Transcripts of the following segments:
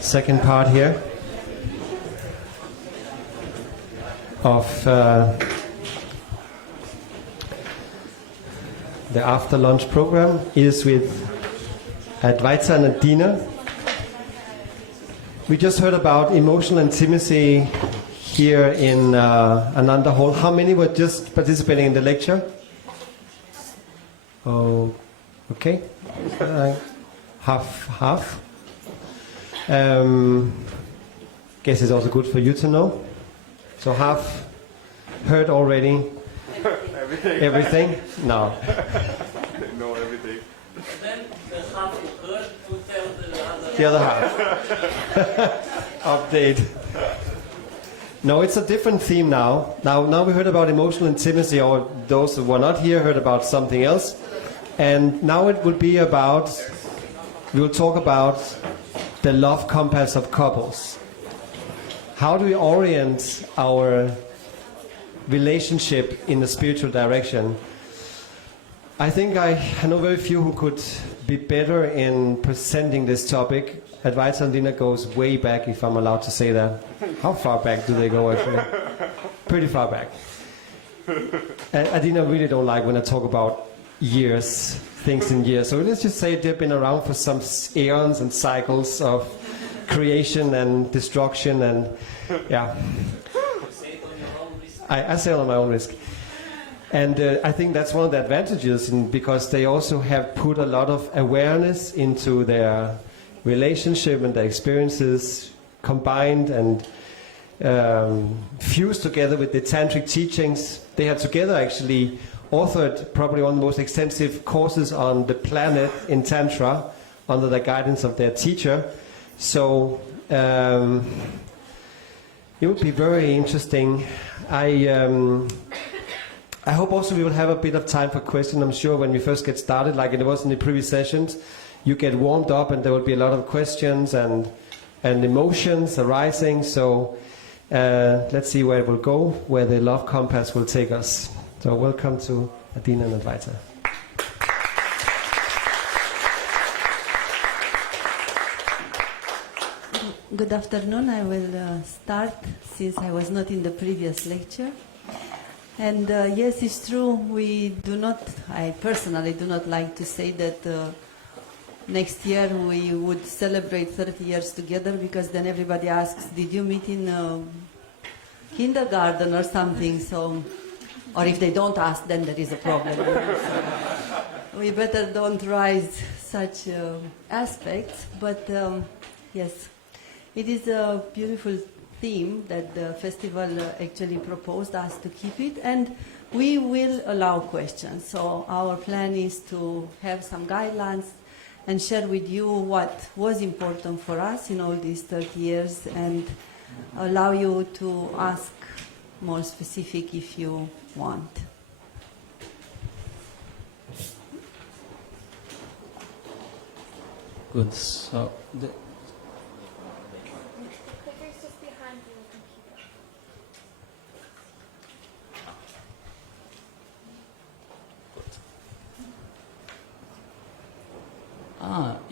second part here of the after lunch program is with Advaita and Adina. We just heard about emotional intimacy here in Ananda Hall. How many were just participating in the lecture? Oh, okay. Half. Guess it's also good for you to know. So half heard already. Everything? No. They know everything. Then the half who heard to tell The other half. Update. No, it's a different theme now. Now we heard about emotional intimacy, or those who were not here heard about something else. And now it will be about, we will talk about the love compass of couples. How do we orient our relationship in the spiritual direction? I think I know very few who could be better in presenting this topic. Advaita and Dina goes way back, if I'm allowed to say that. How far back do they go actually? Pretty far back. Adina really don't like when I talk about years, things in years. So let's just say they've been around for some eons and cycles of creation and destruction, and yeah. I say it on my own risk. And I think that's one of the advantages, because they also have put a lot of awareness into their relationship and their experiences, combined and fused together with the Tantric teachings. They have together actually authored probably one of the most extensive courses on the planet in Tantra under the guidance of their teacher. So it would be very interesting. I hope also we will have a bit of time for questions. I'm sure when we first get started, like it was in the previous sessions, you get warmed up and there will be a lot of questions and emotions arising. So let's see where it will go, where the love compass will take us. So welcome to Adina and Advaita. Good afternoon. I will start, since I was not in the previous lecture. And yes, it's true, I personally do not like to say that next year we would celebrate 30 years together, because then everybody asks, did you meet in kindergarten or something? So, or if they don't ask, then there is a problem. So we better don't raise such aspects, but yes. It is a beautiful theme that the festival actually proposed us to keep it, and we will allow questions. So our plan is to have some guidelines and share with you what was important for us in all these 30 years, and allow you to ask more specific if you want. Good. So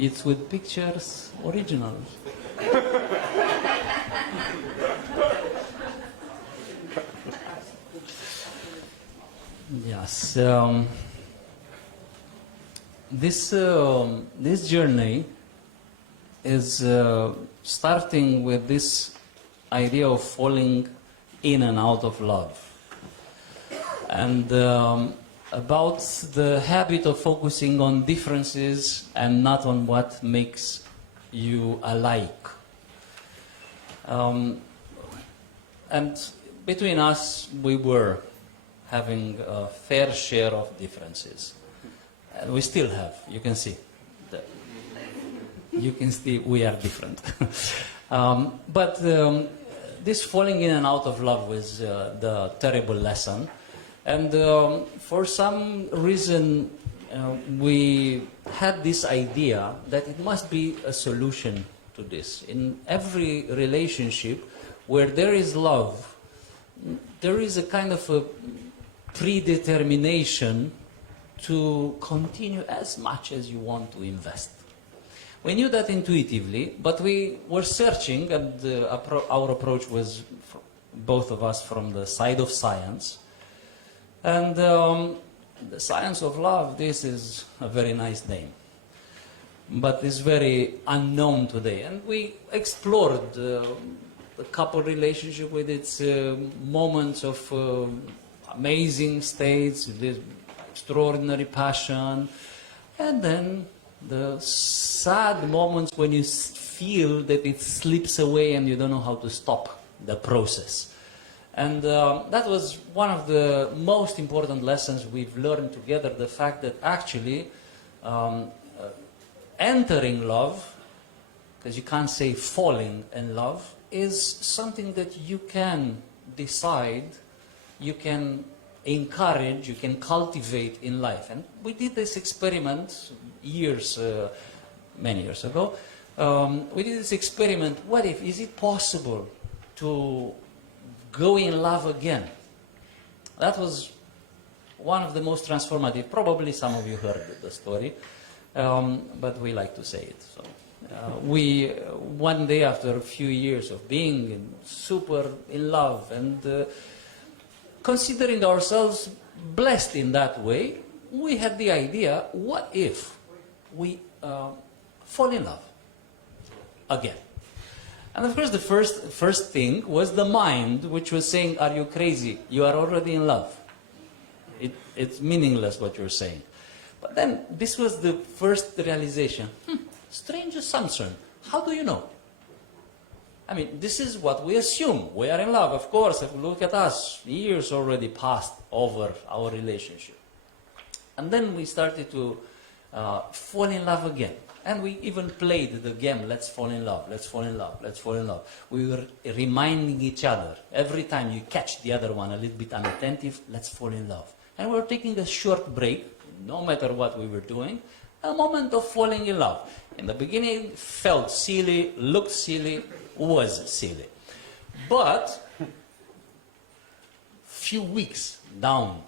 it's with pictures, original. Yes. This journey is starting with this idea of falling in and out of love, and about the habit of focusing on differences and not on what makes you alike. And between us, we were having a fair share of differences. And we still have, you can see. You can see we are different. But this falling in and out of love was the terrible lesson. And for some reason, we had this idea that it must be a solution to this. In every relationship where there is love, there is a kind of a predetermination to continue as much as you want to invest. We knew that intuitively, but we were searching, and our approach was, both of us, from the side of science. And the science of love, this is a very nice name, but it's very unknown today. And we explored the couple relationship with its moments of amazing states, this extraordinary passion, and then the sad moments when you feel that it slips away and you don't know how to stop the process. And that was one of the most important lessons we've learned together, the fact that actually entering love, because you can't say falling in love, is something that you can decide, you can encourage, you can cultivate in life. And we did this experiment many years ago. We did this experiment, what if, is it possible to go in love again? That was one of the most transformative. Probably some of you heard the story, but we like to say it. So we, one day after a few years of being super in love and considering ourselves blessed in that way, we had the idea, what if we fall in love again? And of course the first thing was the mind, which was saying, are you crazy? You are already in love. It's meaningless what you're saying. But then this was the first realization. Strange assumption. How do you know? I mean, this is what we assume. We are in love, of course. If you look at us, years already passed over our relationship. And then we started to fall in love again. And we even played the game, let's fall in love, let's fall in love, let's fall in love. We were reminding each other, every time you catch the other one a little bit unattentive, let's fall in love. And we were taking a short break, no matter what we were doing, a moment of falling in love. In the beginning, felt silly, looked silly, was silly. But few weeks down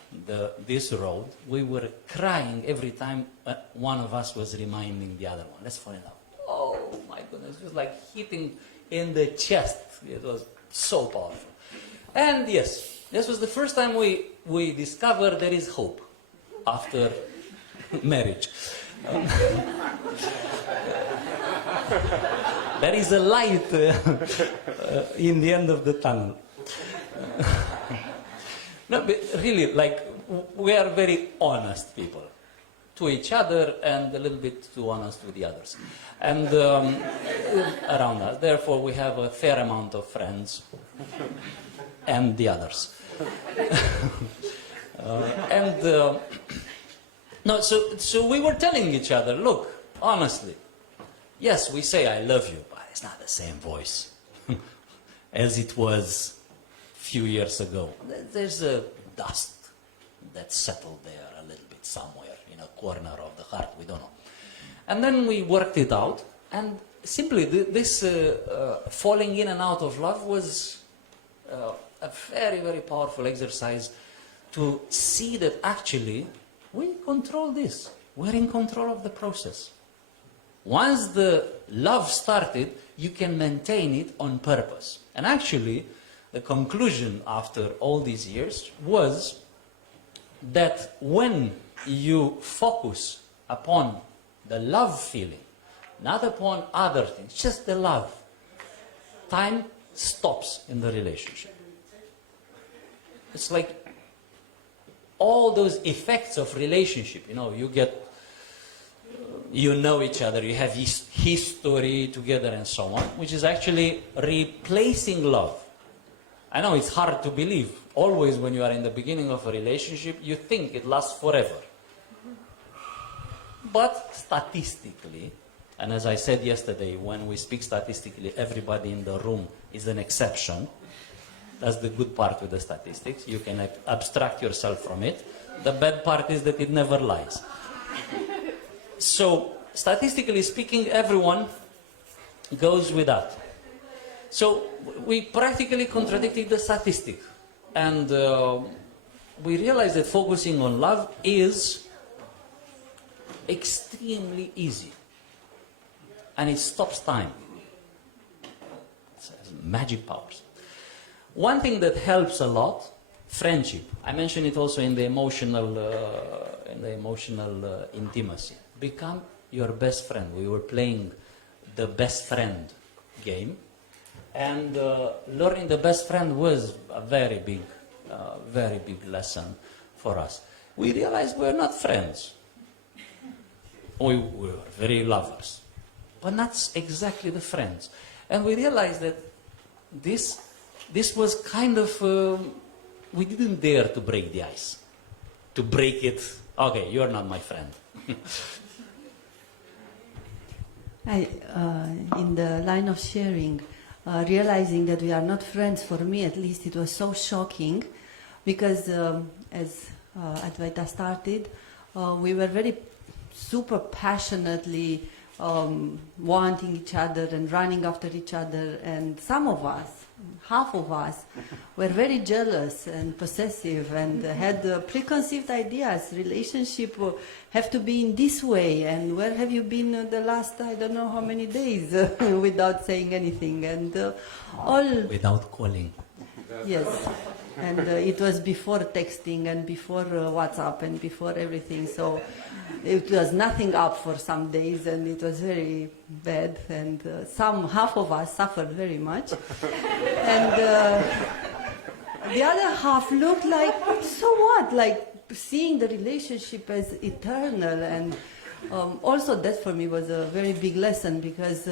this road, we were crying every time one of us was reminding the other one, let's fall in love. Oh my goodness, it was like hitting in the chest. It was so powerful. And yes, this was the first time we discovered there is hope after marriage. There is a light in the end of the tunnel. No, but really, like, we are very honest people to each other and a little bit too honest with the others. And around us. Therefore, we have a fair amount of friends and the others. No, so we were telling each other, look, honestly, yes, we say I love you, but it's not the same voice as it was few years ago. There's a dust that settled there a little bit somewhere in a corner of the heart, we don't know. And then we worked it out, and simply this falling in and out of love was a very, very powerful exercise to see that actually we control this. We're in control of the process. Once the love started, you can maintain it on purpose. And actually, the conclusion after all these years was that when you focus upon the love feeling, not upon other things, just the love, time stops in the relationship. It's like all those effects of relationship, you know, you know each other, you have history together and so on, which is actually replacing love. I know it's hard to believe. Always when you are in the beginning of a relationship, you think it lasts forever. But statistically, and as I said yesterday, when we speak statistically, everybody in the room is an exception. That's the good part with the statistics. You can abstract yourself from it. The bad part is that it never lies. So, statistically speaking, everyone goes with that. So, we practically contradicted the statistic. And we realized that focusing on love is extremely easy. and it stops time. It has magic powers. One thing that helps a lot, friendship. I mentioned it also in the emotional intimacy. Become your best friend. We were playing the best friend game, and learning the best friend was a very big lesson for us. We realized we're not friends. We were very lovers, but not exactly the friends. And we realized that this was kind of, we didn't dare to break the ice. To break it, okay, you're not my friend. In the line of sharing, realizing that we are not friends, for me at least, it was so shocking, because as Advaita started, we were very super passionately wanting each other and running after each other, and some of us, half of us, were very jealous and possessive and had preconceived ideas. Relationship have to be in this way, and where have you been the last I don't know how many days without saying anything, and all Without calling. yes. And it was before texting and before WhatsApp and before everything, so it was nothing up for some days, and it was very bad, and half of us suffered very much. And the other half looked like, so what? Like seeing the relationship as eternal. And also that for me was a very big lesson, because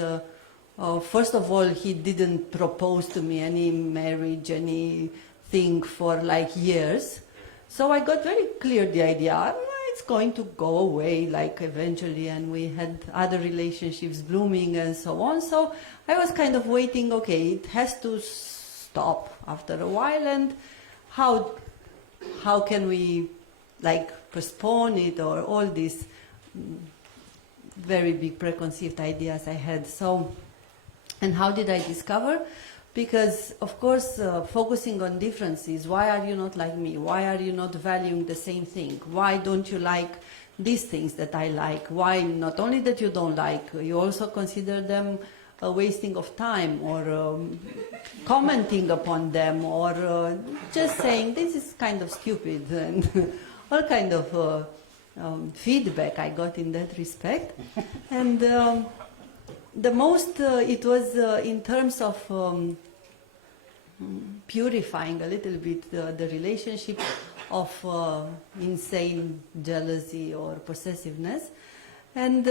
first of all, he didn't propose to me any marriage, anything for like years. So I got very clear the idea, it's going to go away like eventually, and we had other relationships blooming and so on. So I was kind of waiting, okay, it has to stop after a while, and how can we like postpone it, or all these very big preconceived ideas I had. So, and how did I discover? Because, of course, focusing on differences, why are you not like me? Why are you not valuing the same thing? Why don't you like these things that I like? Why not only that you don't like, you also consider them a wasting of time, or commenting upon them, or just saying, this is kind of stupid, and all kind of feedback I got in that respect. And the most, it was in terms of purifying a little bit the relationship of insane jealousy or possessiveness, and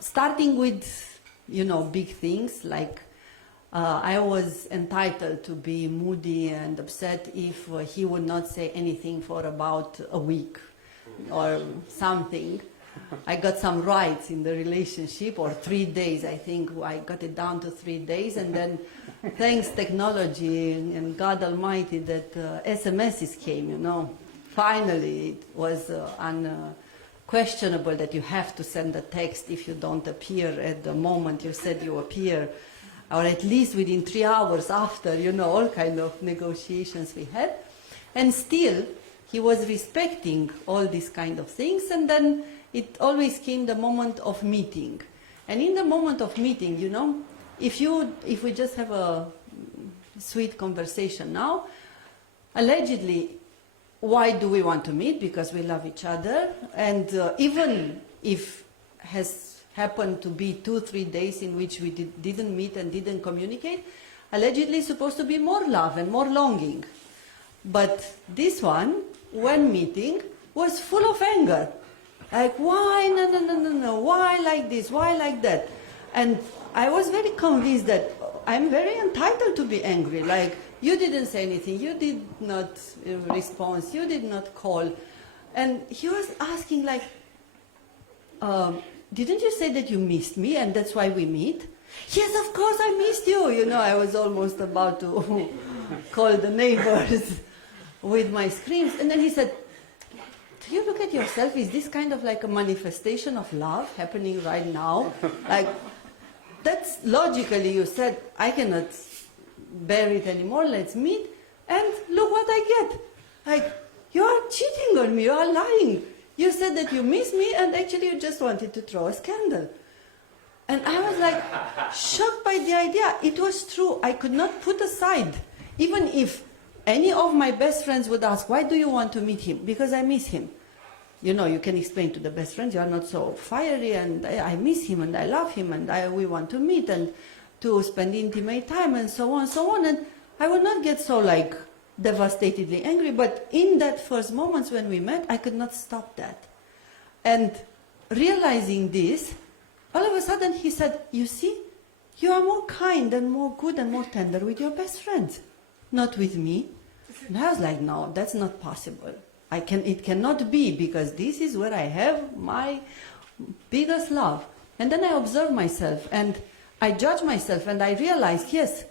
starting with, big things like I was entitled to be moody and upset if he would not say anything for about a week or something. I got some rights in the relationship, or 3 days, I think I got it down to 3 days, and then thanks technology and God Almighty that SMSs came, Finally it was unquestionable that you have to send a text if you don't appear at the moment you said you appear, or at least within 3 hours after, all kind of negotiations we had. And still, he was respecting all these kind of things, and then it always came the moment of meeting. And in the moment of meeting, if we just have a sweet conversation now, allegedly, why do we want to meet? Because we love each other. And even if has happened to be 2-3 days in which we didn't meet and didn't communicate, allegedly it's supposed to be more love and more longing. But this one, when meeting, was full of anger. Like, why, no, why like this, why like that? And I was very convinced that I'm very entitled to be angry. Like, you didn't say anything, you did not respond, you did not call. And he was asking like, didn't you say that you missed me and that's why we meet? Yes, of course I missed you. I was almost about to call the neighbors with my screams. And then he said, do you look at yourself? Is this kind of like a manifestation of love happening right now? Like, that's logically you said, I cannot bear it anymore, let's meet. And look what I get. Like, you are cheating on me, you are lying. You said that you miss me and actually you just wanted to throw a scandal. And I was like shocked by the idea. It was true. I could not put aside, even if any of my best friends would ask, why do you want to meet him? Because I miss him. You know, you can explain to the best friends, you are not so fiery, and I miss him, and I love him, and we want to meet, and to spend intimate time, and so on, so on. And I would not get so like devastatedly angry, but in that first moments when we met, I could not stop that. And realizing this, all of a sudden he said, you see, you are more kind and more good and more tender with your best friends, not with me. And I was like, no, that's not possible. It cannot be, because this is where I have my biggest love. And then I observe myself and I judge myself, and I realize, yes,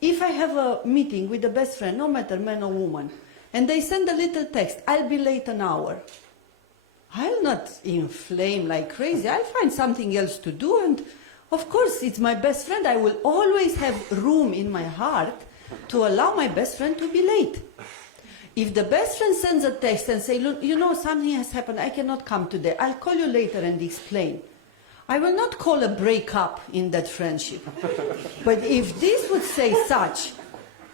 if I have a meeting with a best friend, no matter man or woman, and they send a little text, I'll be late an hour, I'll not inflame like crazy. I'll find something else to do. And of course, it's my best friend. I will always have room in my heart to allow my best friend to be late. If the best friend sends a text and say, look, you know, something has happened, I cannot come today, I'll call you later and explain. I will not call a breakup in that friendship. But if this would say such,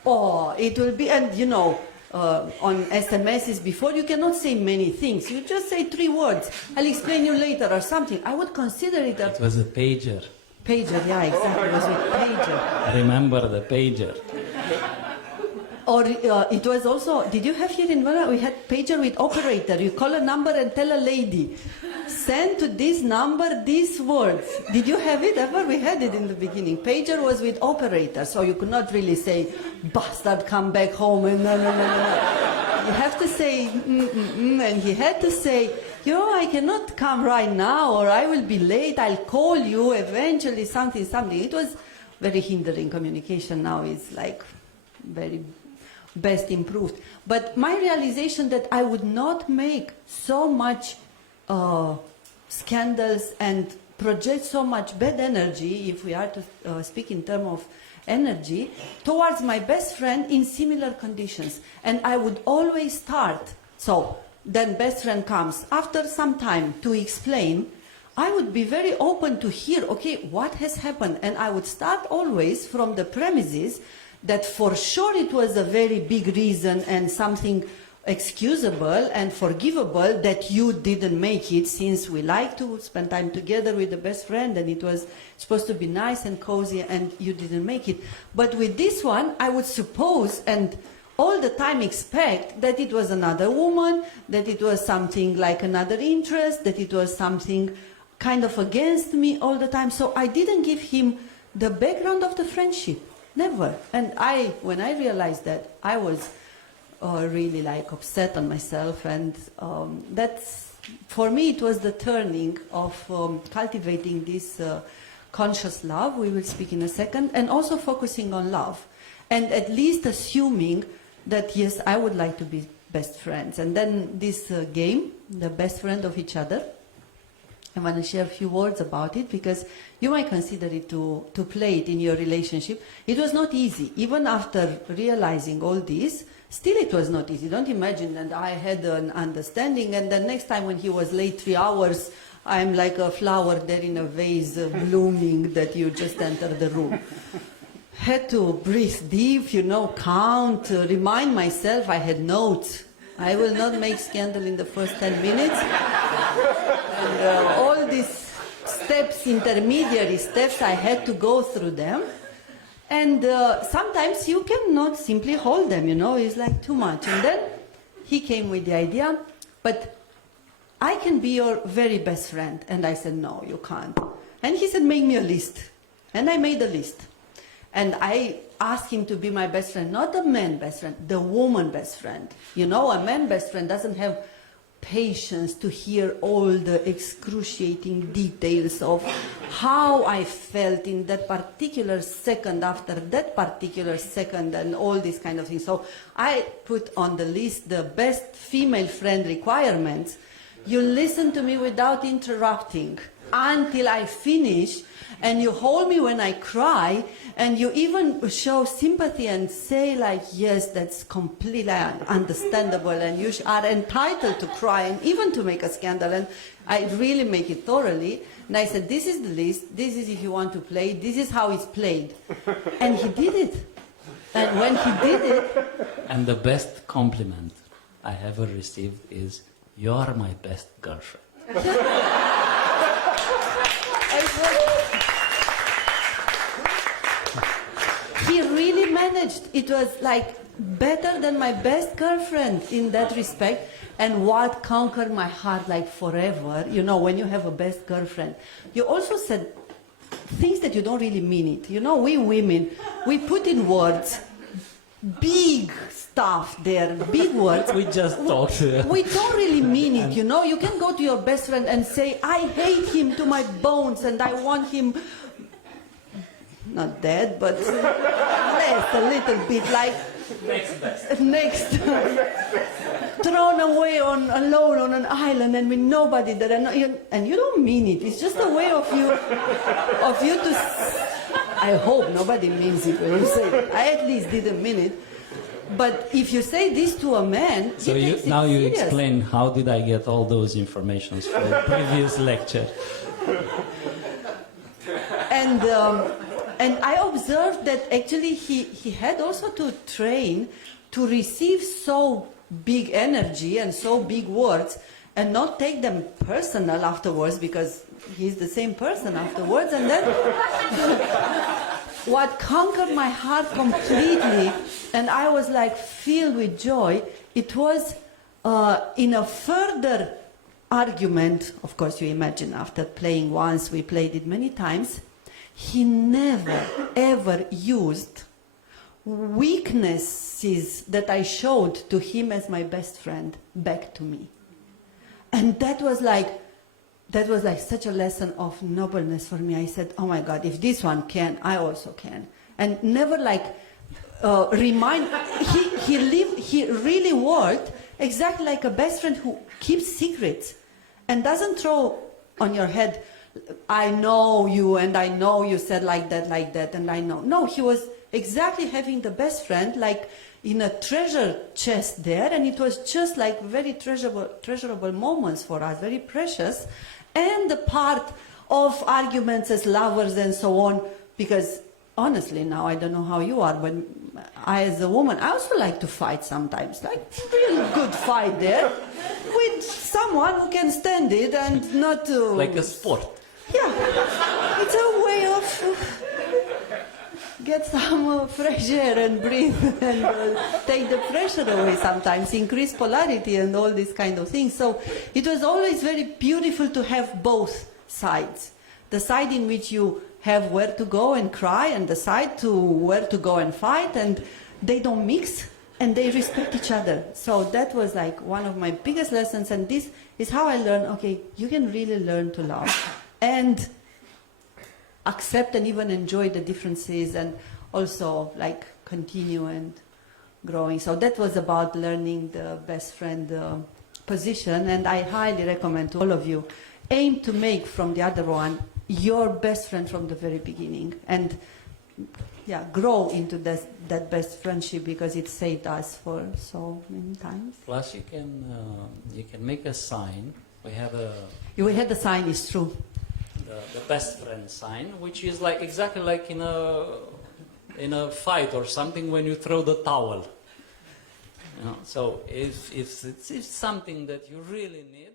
oh, it will be, and you know, on SMSs before, you cannot say many things. You just say 3 words. I'll explain you later or something. I would consider it a... It was a pager. Pager, yeah, exactly. It was with pager. I remember the pager. Or it was also, did you have here in Vienna, we had pager with operator. You call a number and tell a lady, send to this number these words. Did you have it ever? We had it in the beginning. Pager was with operator, so you could not really say, bastard, come back home, and no. You have to say, and he had to say, I cannot come right now, or I will be late, I'll call you eventually, something. It was very hindering. Communication now is like very best improved. But my realization that I would not make so much scandals and project so much bad energy, if we are to speak in terms of energy, towards my best friend in similar conditions. And I would always start. So then best friend comes after some time to explain. I would be very open to hear, okay, what has happened? And I would start always from the premises that for sure it was a very big reason and something excusable and forgivable that you didn't make it, since we like to spend time together with the best friend and it was supposed to be nice and cozy and you didn't make it. But with this one, I would suppose and all the time expect that it was another woman, that it was something like another interest, that it was something kind of against me all the time. So I didn't give him the background of the friendship. Never. And when I realized that, I was really like upset on myself, and that's, for me, it was the turning of cultivating this conscious love, we will speak in a second, and also focusing on love, and at least assuming that, yes, I would like to be best friends. And then this game, the best friend of each other, I want to share a few words about it, because you might consider it to play it in your relationship. It was not easy. Even after realizing all this, still it was not easy. Don't imagine that I had an understanding and the next time when he was late 3 hours, I'm like a flower there in a vase blooming that you just entered the room. Had to breathe deep, count, remind myself I had notes. I will not make scandal in the first 10 minutes. And all these steps, intermediary steps, I had to go through them. And sometimes you cannot simply hold them, it's like too much. And then he came with the idea, but I can be your very best friend. And I said, no, you can't. And he said, make me a list. And I made a list. And I asked him to be my best friend, not the man best friend, the woman best friend. A man best friend doesn't have patience to hear all the excruciating details of how I felt in that particular second after that particular second and all these kind of things. So I put on the list the best female friend requirements. You listen to me without interrupting. until I finish, and you hold me when I cry, and you even show sympathy and say like, yes, that's completely understandable, and you are entitled to cry and even to make a scandal, and I really make it thoroughly. And I said, this is the list, this is if you want to play, this is how it's played. And he did it. And when he did it... And the best compliment I ever received is, "You are my best girlfriend." He really managed. It was like better than my best girlfriend in that respect. And what conquered my heart like forever, you know, when you have a best girlfriend, you also said things that you don't really mean it. You know, we women, we put in words big stuff there, big words. We just talked. We don't really mean it, you know. You can go to your best friend and say, I hate him to my bones and I want him, not dead, but less, a little bit, like next thrown away alone on an island and with nobody that and you don't mean it. It's just a way of you to. I hope nobody means it when you say it. I at least didn't mean it. But if you say this to a man, so he you, takes it now you serious. explain how did I get all those informations from the previous lecture. And I observed that actually he had also to train to receive so big energy and so big words and not take them personal afterwards, because he's the same person afterwards. And then what conquered my heart completely, and I was like filled with joy, it was in a further argument. Of course, you imagine after playing once, we played it many times. He never, ever used weaknesses that I showed to him as my best friend back to me. And that was like such a lesson of nobleness for me. I said, oh my God, if this one can, I also can. And never like remind, he really worked exactly like a best friend who keeps secrets and doesn't throw on your head, I know you and I know you said like that and I know. No, he was exactly having the best friend like in a treasure chest there, and it was just like very treasurable moments for us, very precious. And the part of arguments as lovers and so on, because honestly now I don't know how you are, but I as a woman, I also like to fight sometimes, like real good fight there with someone who can stand it and not like a sport. Yeah, it's a way of get some fresh air and breathe and take the pressure away sometimes, increase polarity and all these kind of things. So it was always very beautiful to have both sides. The side in which you have where to go and cry, and the side to where to go and fight, and they don't mix and they respect each other. So that was like one of my biggest lessons, and this is how I learned, okay, you can really learn to love and accept and even enjoy the differences, and also like continue and growing. So that was about learning the best friend position, and I highly recommend to all of you, aim to make from the other one your best friend from the very beginning, and yeah, grow into that best friendship, because it saved us for so many times. Plus you can make a sign. We had the sign, is true. The best friend sign, which is like exactly like in a fight or something when you throw the towel. You know, so if it's something that you really need,